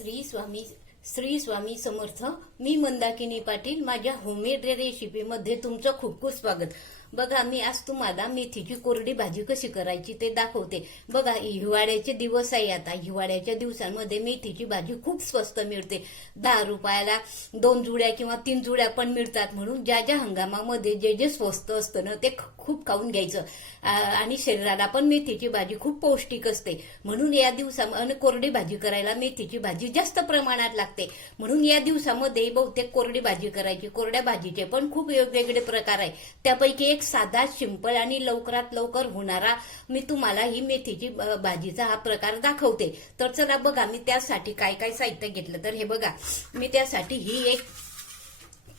श्री स्वामी समर्थ. मी मंदाकिनी पाटील. माझ्या होममेड रेसिपीमध्ये तुमचं खूप खूप स्वागत. बघा, मी आज तुम्हाला मेथीची कोरडी भाजी कशी करायची ते दाखवते. बघा, हिवाळ्याचे दिवस आहे. आता हिवाळ्याच्या दिवसांमध्ये मेथीची भाजी खूप स्वस्त मिळते. 10 रुपयाला 2 जुड्या किंवा 3 जुड्या पण मिळतात. म्हणून ज्या ज्या हंगामामध्ये जे जे स्वस्त असतं ना ते खूप खाऊन घ्यायचं. आणि शरीराला पण मेथीची भाजी खूप पौष्टिक असते. म्हणून या दिवसामध्ये कोरडी भाजी करायला मेथीची भाजी जास्त प्रमाणात लागते. म्हणून या दिवसामध्ये बहुतेक कोरडी भाजी करायची. कोरड्या भाजीचे पण खूप वेगवेगळे प्रकार आहे. त्यापैकी एक साधा, सिंपल आणि लवकरात लवकर होणारा मी तुम्हाला ही मेथीची भाजीचा हा प्रकार दाखवते. तर चला बघा, मी त्यासाठी काय काय साहित्य घेतलं. तर हे बघा, मी त्यासाठी ही एक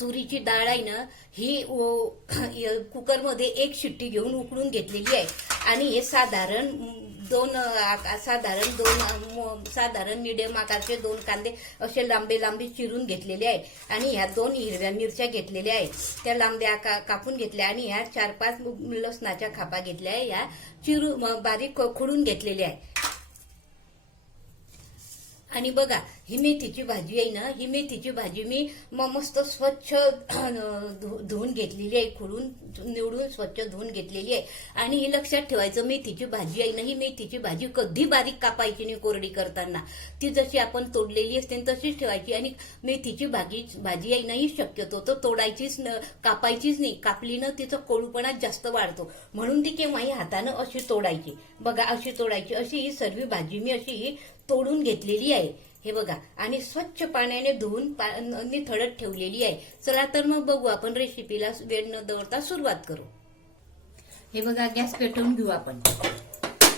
तुरीची डाळ आहे ना, ही कुकरमध्ये 1 शिट्टी घेऊन उकळून घेतलेली आहे. आणि हे साधारण साधारण मीडियम आकारचे 2 कांदे असे लांबे लांबे चिरून घेतलेले आहे. आणि ह्या 2 हिरव्या मिरच्या घेतलेल्या आहेत, त्या लांब्या कापून घेतल्या. आणि ह्या 4-5 लसणाच्या खापा घेतल्या आहे, ह्या बारीक खोडून घेतलेल्या आहे. आणि बघा, ही मेथीची भाजी आहे ना, ही मेथीची भाजी मी मस्त स्वच्छ धुवून घेतलेली आहे. खुडून निवडून स्वच्छ धुवून घेतलेली आहे. आणि हे लक्षात ठेवायचं, मेथीची भाजी आहे ना, ही मेथीची भाजी कधी बारीक कापायची नाही. कोरडी करताना ती जशी आपण तोडलेली असते तशीच ठेवायची. आणि मेथीची भाजी आहे ना, ही शक्यतो तो तोडायचीच कापायचीच नाही. कापली ना तिचा कोळूपणा जास्त वाढतो. म्हणून ती केव्हाही हातानं अशी तोडायची. बघा, अशी तोडायची. अशी ही सर्व भाजी मी अशी तोडून घेतलेली आहे. हे बघा, आणि स्वच्छ पाण्याने धुवून निथळत ठेवलेली आहे. चला तर मग बघू, आपण रेसिपीला वेळ न दवडता सुरुवात करू. हे बघा, गॅस पेटवून घेऊ आपण.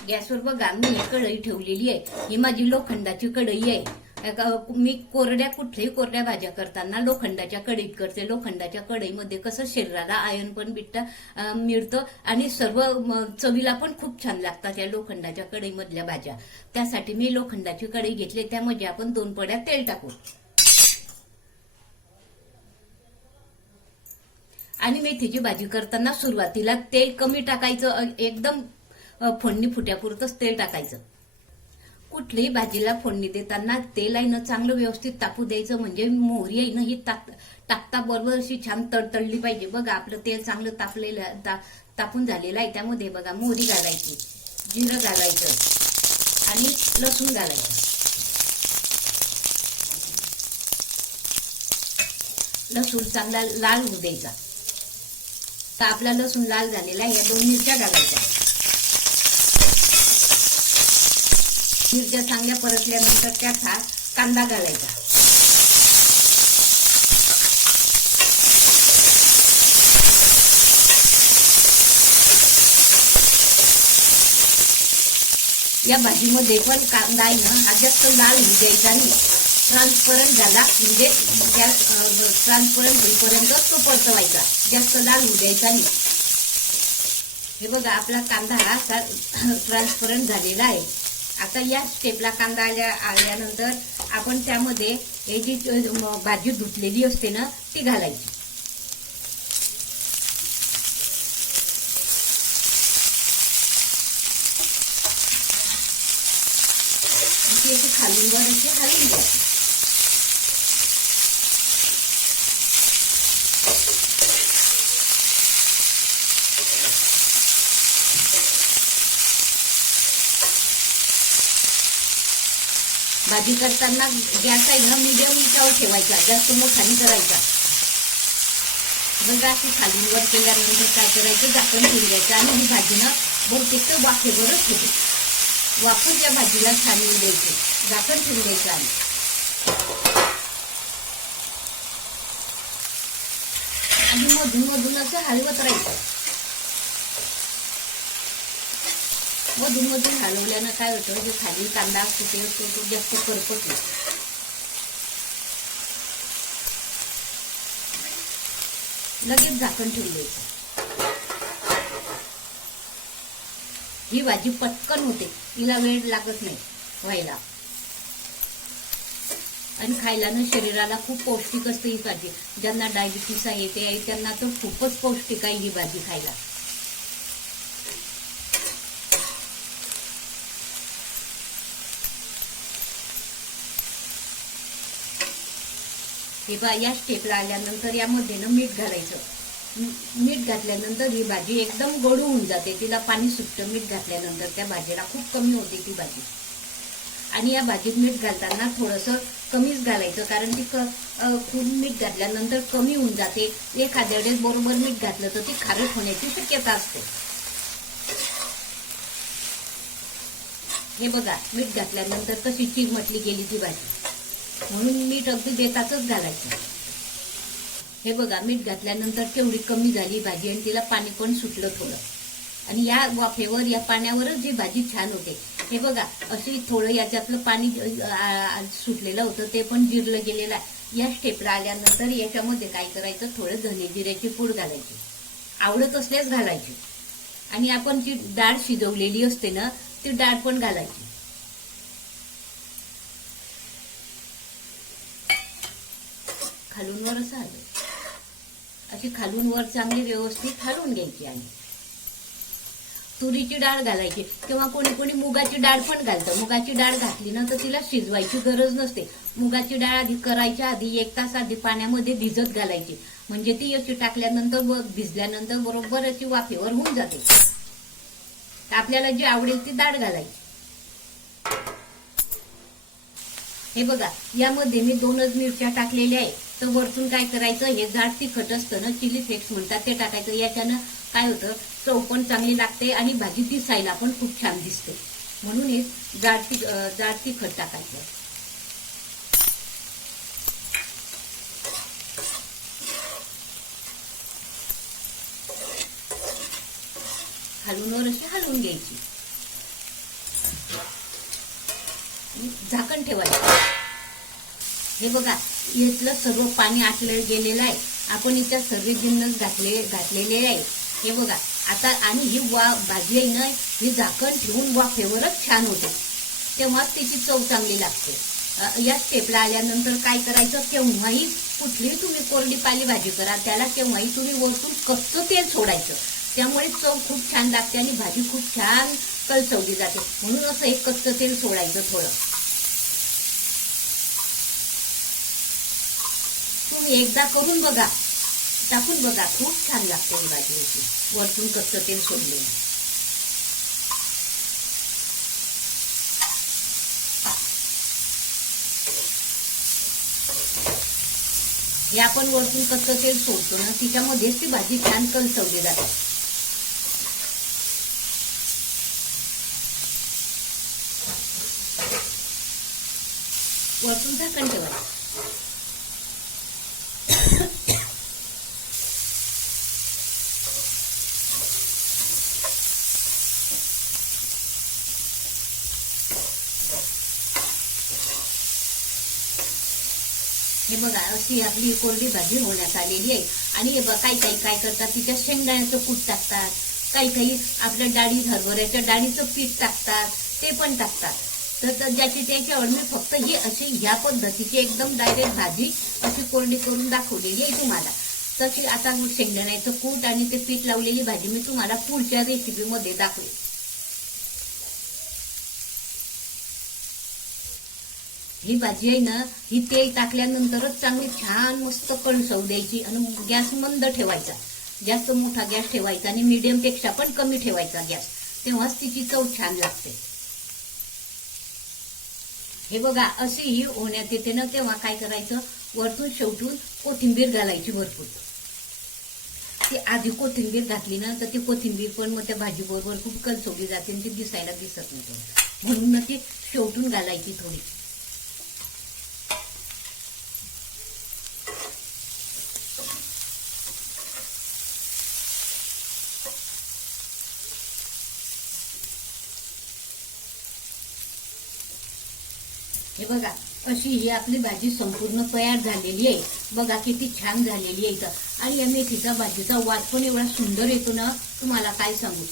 गॅसवर बघा, मी ही कढई ठेवलेली आहे. ही माझी लोखंडाची कढई आहे. मी कुठल्याही कोरड्या भाज्या करताना लोखंडाच्या कढईत करते. लोखंडाच्या कढईमध्ये कसं शरीराला आयर्न पण मिळतं आणि सर्व चवीला पण खूप छान लागतात या लोखंडाच्या कढईमधल्या भाज्या. त्यासाठी मी लोखंडाची कढई घेतली. त्यामध्ये आपण 2 पड्या तेल टाकू. आणि मेथीची भाजी करताना सुरुवातीला तेल कमी टाकायचं. एकदम फोडणी फुट्यापुरतच तेल टाकायचं. कुठल्याही भाजीला फोडणी देताना तेल आहे ना चांगलं व्यवस्थित तापू द्यायचं. म्हणजे मोहरी आहे ना, ही टाकता बरोबर अशी छान तडतडली पाहिजे. बघा, आपलं तेल चांगलं तापून झालेलं आहे. त्यामध्ये बघा, मोहरी घालायची, जिरं घालायचं आणि लसूण घालायचं. लसूण चांगला लाल होऊ द्यायचा. तर आपला लसूण लाल झालेला आहे. या 2 मिरच्या घालायच्या. मिरच्या चांगल्या परतल्यानंतर त्यात हा कांदा घालायचा. या भाजीमध्ये पण कांदा आहे ना, हा जास्त लाल होऊ द्यायचा नाही. ट्रान्सपरंट झाला म्हणजे ट्रान्सपरंट होईपर्यंत तो परतवायचा. जास्त लाल होऊ द्यायचा नाही. हे बघा, आपला कांदा हा ट्रान्सपरंट झालेला आहे. आता या स्टेपला कांदा आल्यानंतर आपण त्यामध्ये हे जी भाजी धुतलेली असते ना ती घालायची. ती अशी खालून वर अशी हलवून घ्यायची. भाजी करताना गॅस आहे ना मीडियम हिच्यावर ठेवायचा, जास्त मोठा नाही करायचा. बघा, अशी खाली वर केल्यानंतर काय करायचं, झाकण ठेवून द्यायचं. आणि ही भाजी ना बहुतेक वाफेवरच होती. वाफून त्या भाजीला छान येऊ द्यायचे. झाकण ठेवून द्यायचं. आणि मधून मधून असं हलवत राहायचं. मधून मधून हलवल्यानं काय होतं, जे खाली कांदा असतो तो जास्त करपतो. लगेच झाकण ठेवून द्यायचं. ही भाजी पटकन होते, तिला वेळ लागत नाही व्हायला. आणि खायला ना शरीराला खूप पौष्टिक असते ही भाजी. ज्यांना डायबिटीस आहे त्यांना तर खूपच पौष्टिक आहे ही भाजी खायला. हे पहा, या स्टेपला आल्यानंतर यामध्ये ना मीठ घालायचं. मीठ घातल्यानंतर ही भाजी एकदम गडू होऊन जाते, तिला पाणी सुटतं. मीठ घातल्यानंतर त्या भाजीला खूप कमी होते ती भाजी. आणि या भाजीत मीठ घालताना थोडंसं कमीच घालायचं, कारण ती खूप मीठ घातल्यानंतर कमी होऊन जाते. एखाद्या वेळेस बरोबर मीठ घातलं तर ती खारट होण्याची शक्यता असते. हे बघा, मीठ घातल्यानंतर कशी चिमटली गेली ती भाजी, म्हणून मीठ अगदी बेताचंच घालायचं. हे बघा, मीठ घातल्यानंतर केवढी कमी झाली भाजी आणि तिला पाणी पण सुटलं थोडं. आणि या वाफेवर, या पाण्यावरच जी भाजी छान होते. हे बघा, अशी थोडं याच्यातलं पाणी सुटलेलं होतं ते पण जिरलं गेलेलं आहे. या स्टेपला आल्यानंतर याच्यामध्ये काय करायचं, थोडं धने जिऱ्याची पूड घालायची, आवडत असल्यास घालायची. आणि आपण जी डाळ शिजवलेली असते ना, ती डाळ पण घालायची. खालून वर असं आलं, अशी खालून वर चांगली व्यवस्थित हलवून घ्यायची. आणि तुरीची डाळ घालायची, किंवा कोणी कोणी मुगाची डाळ पण घालतं. मुगाची डाळ घातली ना तर तिला शिजवायची गरज नसते. मुगाची डाळ आधी करायच्या आधी 1 तास आधी पाण्यामध्ये भिजत घालायची, म्हणजे ती अशी टाकल्यानंतर भिजल्यानंतर बरोबर अशी वाफेवर होऊन जाते. आपल्याला जी आवडेल ती डाळ घालायची. हे बघा, यामध्ये मी 2च मिरच्या टाकलेल्या आहे. तर वरतून काय करायचं, हे जाड तिखट असतं ना, चिली फ्लेक्स म्हणतात, ते टाकायचं. याच्यानं काय होतं, चव पण चांगली लागते आणि भाजी दिसायला पण खूप छान दिसते. म्हणून हे जाड तिखट टाकायचं. हलवून अशी हलवून घ्यायची, झाकण ठेवायचं. हे बघा, यातलं सर्व पाणी आटलं गेलेलं आहे. आपण इथं सर्व जिन्नस घातलेले आहे. हे बघा आता, आणि ही भाजी आहे ना, ही झाकण ठेवून वाफेवरच छान होते, तेव्हाच तिची चव चांगली लागते. या स्टेपला आल्यानंतर काय करायचं, केव्हाही कुठलीही तुम्ही कोरडी पालेभाजी करा, त्याला केव्हाही तुम्ही वरतून कच्चं तेल सोडायचं. त्यामुळे चव खूप छान लागते आणि भाजी खूप छान कलचवली जाते. म्हणून असं एक कच्चं तेल सोडायचं थोडं. तुम्ही एकदा करून बघा, टाकून बघा, खूप छान लागते ही भाजी होती, वरतून कच्चं तेल सोडलेलं. हे आपण वरतून कच्चं तेल सोडतो ना, तिच्यामध्येच ती भाजी छान कलचवली जाते. वरतून झाकण ठेवायचं. हे बघा, अशी आपली कोरडी भाजी होण्यात आलेली आहे. आणि हे बघा, काही काय करतात, तिच्या शेंगदाण्याचं कूट टाकतात, काही आपल्या हरभऱ्याच्या डाळीचं पीठ टाकतात, ते पण टाकतात. तर ज्याची त्याची आवड. मी फक्त ही अशी ह्या पद्धतीची एकदम डायरेक्ट भाजी अशी कोरडी करून दाखवलेली आहे तुम्हाला. तशी आता शेंगदाण्याचं कूट आणि ते पीठ लावलेली भाजी मी तुम्हाला पुढच्या रेसिपीमध्ये दाखवेल. ही भाजी आहे ना, ही तेल टाकल्यानंतरच चांगली छान मस्त कणसवू द्यायची आणि गॅस मंद ठेवायचा. जास्त मोठा गॅस ठेवायचा आणि मीडियम पेक्षा पण कमी ठेवायचा गॅस, तेव्हाच तिची चव छान लागते. हे बघा, अशी ही होण्यात येते ना, तेव्हा काय करायचं, वरतून शेवटून कोथिंबीर घालायची भरपूर. ती आधी कोथिंबीर घातली ना तर ती कोथिंबीर पण मग त्या भाजी बरोबर खूप कलचवली जाते आणि ती दिसायला दिसत नाही, म्हणून ती शेवटून घालायची थोडी. हे बघा, अशी ही आपली भाजी संपूर्ण तयार झालेली आहे. बघा किती छान झालेली आहे इथं. आणि या मेथीचा भाजीचा वास पण एवढा सुंदर येतो ना, तुम्हाला काय सांगू.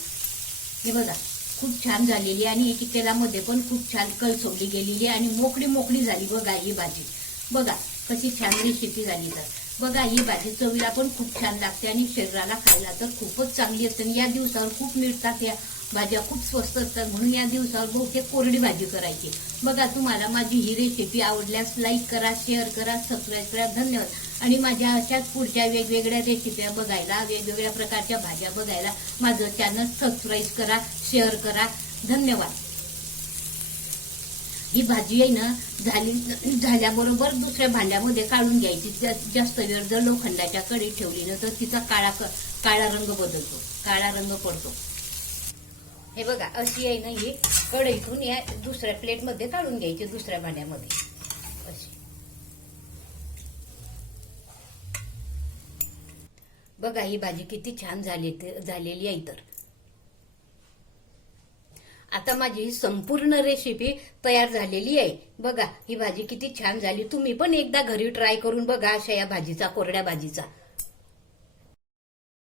हे बघा, खूप छान झालेली आहे आणि एकी तेलामध्ये पण खूप छान कलचवली गेलेली आहे आणि मोकळी मोकळी झाली. बघा ही भाजी, बघा कशी छान रेसिपी झाली. तर बघा, ही भाजी चवीला पण खूप छान लागते आणि शरीराला खायला तर खूपच चांगली असते. या दिवसावर खूप मिळतात या भाज्या, खूप स्वस्त असतात, म्हणून या दिवसावर बहुतेक कोरडी भाजी करायची. बघा, तुम्हाला माझी ही रेसिपी आवडल्यास लाईक करा, शेअर करा, सबस्क्राईब करा. धन्यवाद. आणि माझ्या अशाच पुढच्या वेगवेगळ्या रेसिपी बघायला, वेगवेगळ्या प्रकारच्या भाज्या बघायला माझं चॅनल सबस्क्राईब करा, शेअर करा. धन्यवाद. ही भाजी आहे ना झाल्याबरोबर दुसऱ्या भांड्यामध्ये काढून घ्यायची. जास्त वेळ जर लोखंडाच्या कढईत ठेवली ना तर तिचा काळा रंग बदलतो, काळा रंग पडतो. हे बघा, अशी आहे ना ही कढईतून या दुसऱ्या प्लेटमध्ये काढून घ्यायची, दुसऱ्या भांड्यामध्ये अशी. बघा, ही भाजी किती छान झालेली आहे. तर आता माझी संपूर्ण रेसिपी तयार झालेली आहे. बघा, ही भाजी किती छान झाली. तुम्ही पण एकदा घरी ट्राय करून बघा अशा या भाजीचा, कोरड्या भाजीचा.